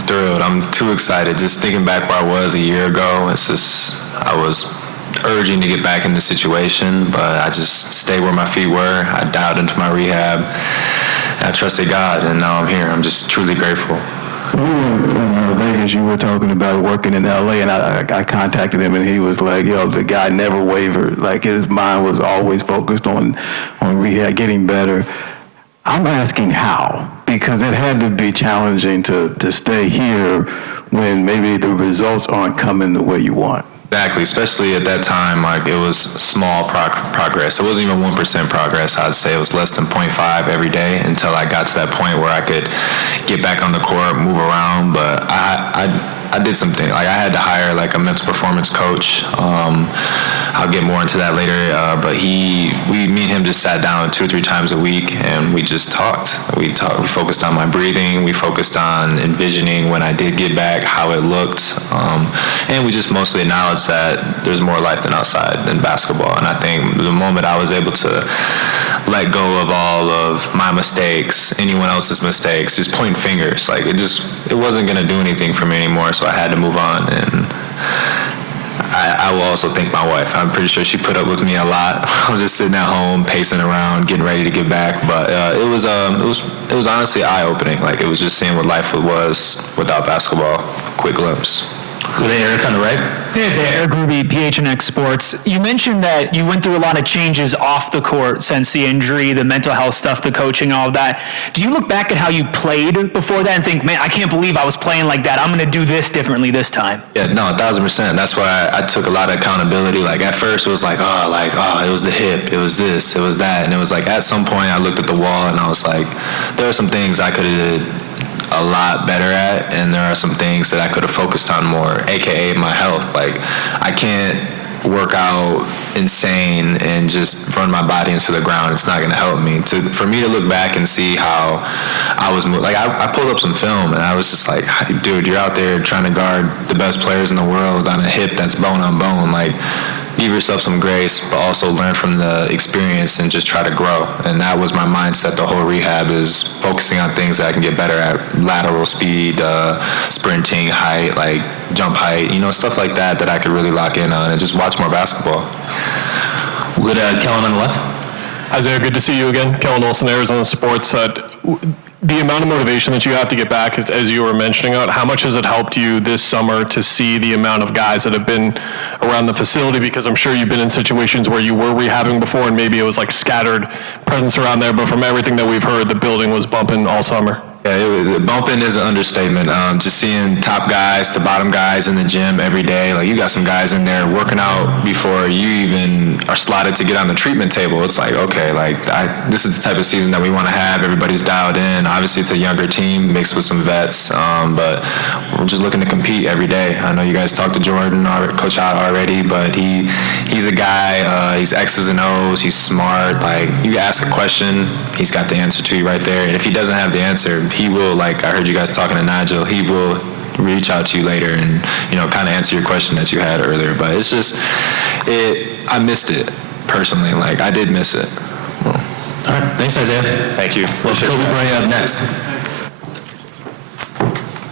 I'm thrilled. I'm too excited. Just thinking back where I was a year ago, it's just, I was urging to get back in the situation, but I just stayed where my feet were. I dialed into my rehab, and I trusted God, and now I'm here. I'm just truly grateful. In Vegas, you were talking about working in LA, and I contacted him, and he was like, yo, the guy never wavered. Like, his mind was always focused on rehab, getting better. I'm asking how, because it had to be challenging to stay here when maybe the results aren't coming the way you want. Exactly, especially at that time, like, it was small progress. It wasn't even 1% progress. I'd say it was less than 0.5 every day until I got to that point where I could get back on the court, move around. But I did something. Like, I had to hire like a mental performance coach. I'll get more into that later. But me and him just sat down 2 or 3 times a week, and we just talked. We focused on my breathing. We focused on envisioning when I did get back, how it looked. And we just mostly acknowledged that there's more life than basketball. And I think the moment I was able to let go of all of my mistakes, anyone else's mistakes, just pointing fingers, like, it wasn't going to do anything for me anymore, so I had to move on. And I will also thank my wife. I'm pretty sure she put up with me a lot. I was just sitting at home, pacing around, getting ready to get back. But it was honestly eye-opening. Like, it was just seeing what life was without basketball. Quick glimpse. Eric on the right. Hey, it's Eric Ruby, PHNX Sports. You mentioned that you went through a lot of changes off the court since the injury, the mental health stuff, the coaching, all of that. Do you look back at how you played before that and think, man, I can't believe I was playing like that. I'm going to do this differently this time? Yeah, no, 1,000%. That's why I took a lot of accountability. Like, at first it was like, it was the hip, it was this, it was that. And it was like, at some point I looked at the wall and I was like, there are some things I could have a lot better at, and there are some things that I could have focused on more, aka my health. Like, I can't work out insane and just run my body into the ground. It's not going to help me. For me to look back and see how I was moving, like, I pulled up some film and I was just like, dude, you're out there trying to guard the best players in the world on a hip that's bone on bone. Like, give yourself some grace, but also learn from the experience and just try to grow. And that was my mindset. The whole rehab is focusing on things that I can get better at: lateral speed, sprinting, height, like jump height, stuff like that I could really lock in on and just watch more basketball. With Kellen on the left. Isaiah, good to see you again. Kellen Olson, Arizona Sports. The amount of motivation that you have to get back, as you were mentioning, how much has it helped you this summer to see the amount of guys that have been around the facility? Because I'm sure you've been in situations where you were rehabbing before and maybe it was like scattered presence around there, but from everything that we've heard, the building was bumping all summer. Yeah, bumping is an understatement. Just seeing top guys to bottom guys in the gym every day. Like, you got some guys in there working out before you even are slotted to get on the treatment table. It's like, okay, like, this is the type of season that we want to have. Everybody's dialed in. Obviously, it's a younger team mixed with some vets, but we're just looking to compete every day. I know you guys talked to Jordan, Coach Ott already, but he's a guy. He's X's and O's. He's smart. Like, you ask a question, he's got the answer to you right there. And if he doesn't have the answer, he will, like I heard you guys talking to Nigel, he will reach out to you later and, kind of answer your question that you had earlier. But it's just, I missed it, personally. Like, I did miss it. All right. Thanks, Isaiah. Thank you. Well, Kobe Bryant up next.